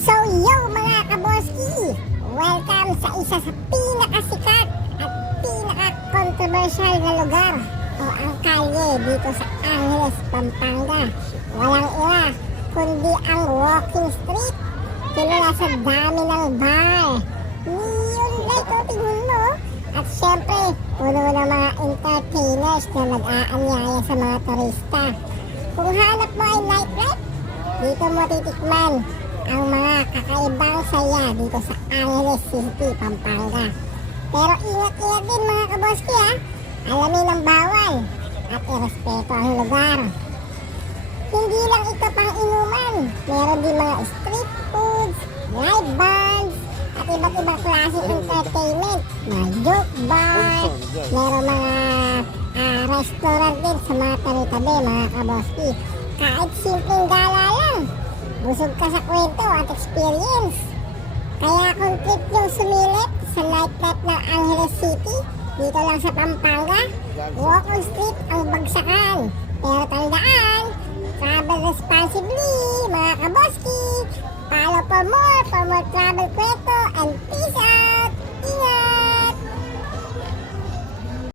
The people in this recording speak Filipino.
So yo mga kaboski, welcome sa isa sa pinakasikat at pinaka-controversial na lugar o ang kalye dito sa Angeles, Pampanga. Walang iba kundi ang walking street, kilala sa dami ng bar, neon light o tingin mo, at syempre puno ng mga entertainers na nag-aanyaya sa mga turista. Kung hanap mo ay nightlife, dito mo titikman ang mga kakaibang saya dito sa Angeles City, Pampanga. Pero ingat-ingat din mga kaboski ha. Alamin ang bawal at irespeto ang lugar. Hindi lang ito pang inuman. Meron din mga street foods, live bands, at iba't ibang klaseng entertainment. Mga joke bar, meron mga restaurant din sa mga tabi-tabi mga kaboski. Kahit simpleng gala lang, busog ka sa kwento at experience. Kaya kung trip yung sumilip sa nightlife ng Angeles City, dito lang sa Pampanga, walk on street ang bagsakan. Pero tandaan, travel responsibly mga kaboski. Follow for more travel quick